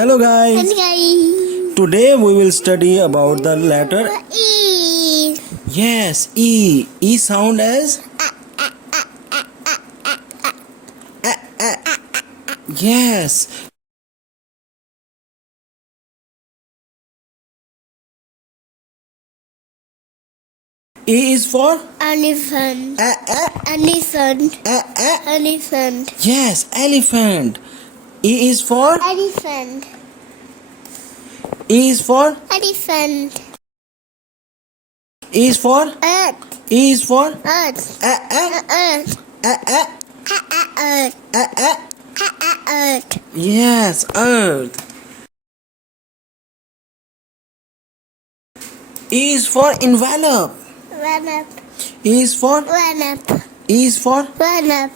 Hello guys. Today we will study about the letter E. yes, E. E sound as yes. E is for Elephant. Elephant. Elephant. yes, elephant. E is for Elephant. E is for Elephant. E is for Earth. E is for Earth. Earth. Earth. Earth. Yes, earth. E is for envelope. Run up. E is for Run up. E is for Run up.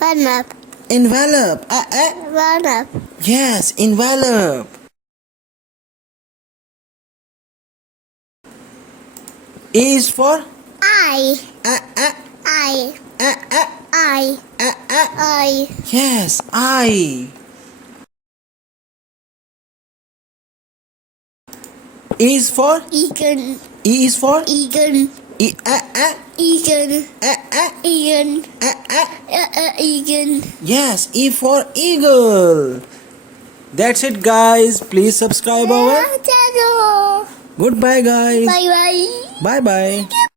Run up. envelope. Run up. Yes, envelope. E is for I. I. I. I. yes, I. E is for Eagle. E is for Eagle. E Eagle. Eagle. Eagle. yes, E for eagle. That's it guys. Please subscribe our. Goodbye guys. Bye bye. Bye bye.